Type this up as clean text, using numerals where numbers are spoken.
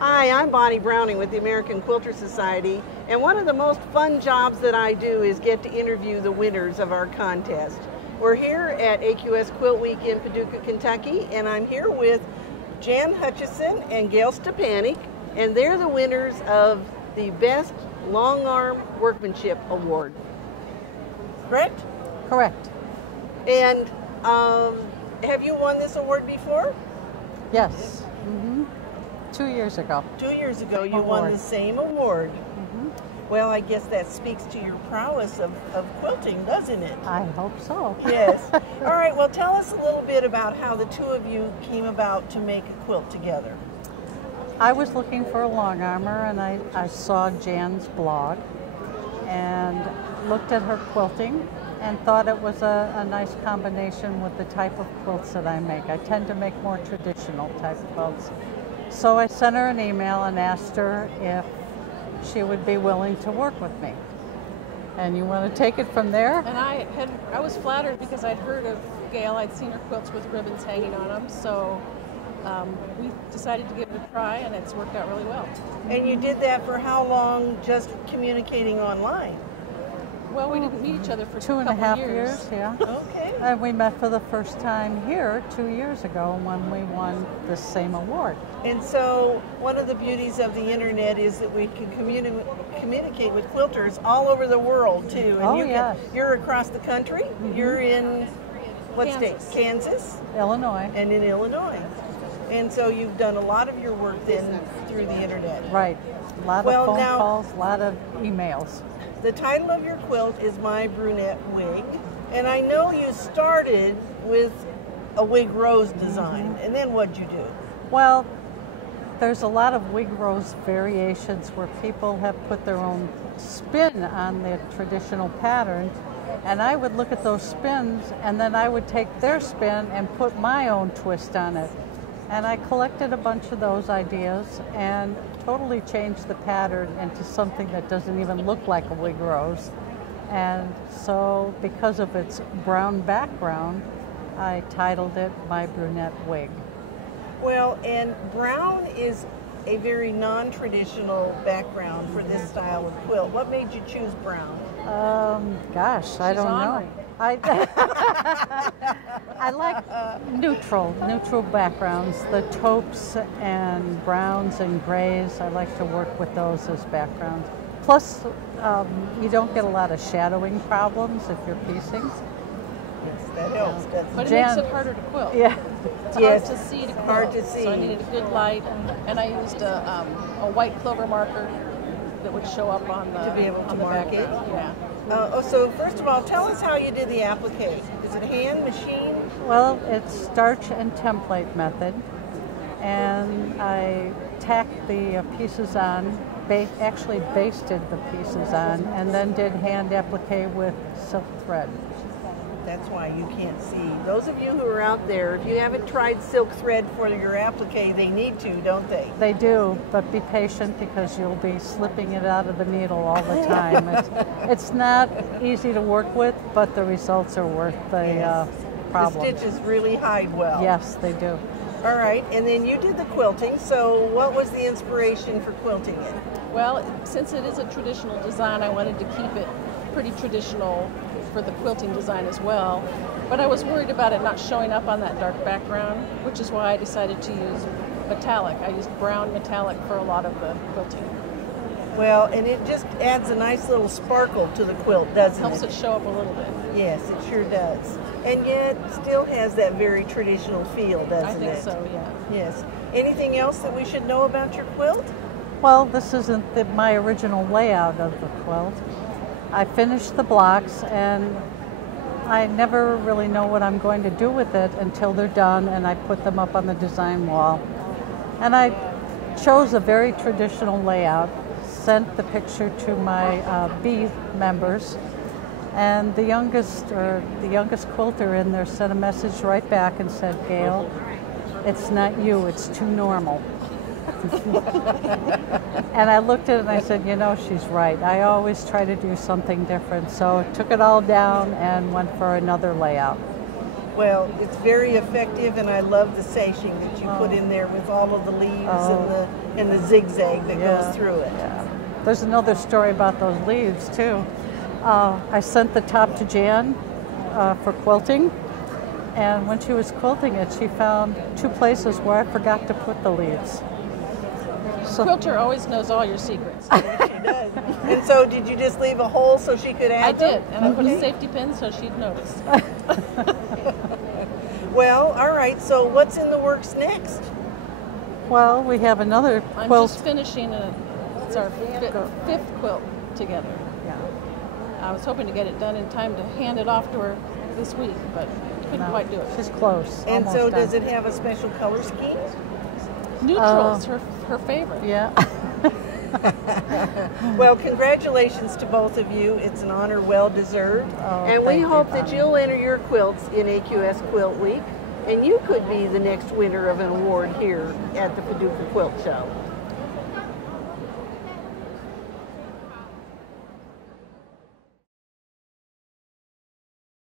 Hi, I'm Bonnie Browning with the American Quilter Society, and one of the most fun jobs that I do is get to interview the winners of our contest. We're here at AQS QuiltWeek in Paducah, Kentucky, and I'm here with Jan Hutchison and Gail Stepanek, and they're the winners of the Best Longarm Workmanship Award. Correct? Correct. And have you won this award before? Yes. 2 years ago. 2 years ago you won the same award. Well, I guess that speaks to your prowess of quilting, doesn't it? I hope so. Yes. All right, well, tell us a little bit about how the two of you came about to make a quilt together. I was looking for a long armor, and I saw Jan's blog and looked at her quilting and thought it was a nice combination with the type of quilts that I make. I tend to make more traditional type quilts. So I sent her an email and asked her if she would be willing to work with me. And you want to take it from there? And I was flattered because I'd heard of Gail. I'd seen her quilts with ribbons hanging on them. So we decided to give it a try, and it's worked out really well. And you did that for how long, just communicating online? Well, we didn't meet each other for 2.5 years. Yeah. Okay. And we met for the first time here 2 years ago when we won the same award. And so one of the beauties of the internet is that we can communicate with quilters all over the world too. And yes. You're across the country. You're in what Kansas. state? Kansas? Illinois. And in Illinois. And so you've done a lot of your work then through the internet. Right. A lot of phone calls, a lot of emails. The title of your quilt is My Brunette Wig, and I know you started with a wig rose design, and then what'd you do? Well, there's a lot of wig rose variations where people have put their own spin on the traditional pattern, and I would look at those spins, and then I would take their spin and put my own twist on it. And I collected a bunch of those ideas and totally changed the pattern into something that doesn't even look like a wig rose. And so because of its brown background, I titled it My Brunette Wig. Well, and brown is a very non-traditional background for this style of quilt. What made you choose brown? Gosh, I don't know. I like neutral backgrounds, the taupes and browns and grays. I like to work with those as backgrounds. Plus, you don't get a lot of shadowing problems if you're piecing. Yes, that helps. But it makes it harder to quilt. Yeah. It's hard to see to quilt. Hard to see. So I needed a good light, and I used a white clover marker that would show up on the to be able to mark it. Yeah. So first of all, tell us how you did the applique. Is it hand, machine? Well, it's starch and template method, and I tacked the pieces on, actually basted the pieces on, and then did hand applique with silk thread. That's why you can't see. Those of you who are out there, if you haven't tried silk thread for your applique, they need to, don't they? They do, but be patient because you'll be slipping it out of the needle all the time. It's not easy to work with, but the results are worth the problem. The stitches really hide well. Yes, they do. All right, and then you did the quilting, so what was the inspiration for quilting it? Well, since it is a traditional design, I wanted to keep it pretty traditional for the quilting design as well, but I was worried about it not showing up on that dark background, which is why I decided to use metallic. I used brown metallic for a lot of the quilting. Well, and it just adds a nice little sparkle to the quilt, doesn't it? Helps it show up a little bit. Yes, it sure does. And yet still has that very traditional feel, doesn't it? I think so, yeah. Yes. Anything else that we should know about your quilt? Well, this isn't my original layout of the quilt. I finished the blocks, and I never really know what I'm going to do with it until they're done, and I put them up on the design wall. And I chose a very traditional layout, sent the picture to my B members, and the youngest quilter in there sent a message right back and said, "Gail, it's not you, it's too normal." And I looked at it and I said, you know, she's right. I always try to do something different. So I took it all down and went for another layout. Well, it's very effective, and I love the sashing that you put in there with all of the leaves and the zigzag that goes through it. Yeah. There's another story about those leaves too. I sent the top to Jan for quilting, and when she was quilting it, she found 2 places where I forgot to put the leaves. So, Quilter always knows all your secrets. She does. And so did you just leave a hole so she could add I them? did, and I put a safety pin so she'd notice. Well, all right, so what's in the works next? well, we have another I'm quilt. just finishing it's our fifth quilt together. Yeah. I was hoping to get it done in time to hand it off to her this week, but couldn't quite do it. She's close. And almost so done. does it have a special color scheme? Neutral's her favorite. Yeah. Well, congratulations to both of you. It's an honor well deserved. And we thank you, hope that Bonnie. you'll enter your quilts in AQS Quilt Week, and you could be the next winner of an award here at the Paducah Quilt Show.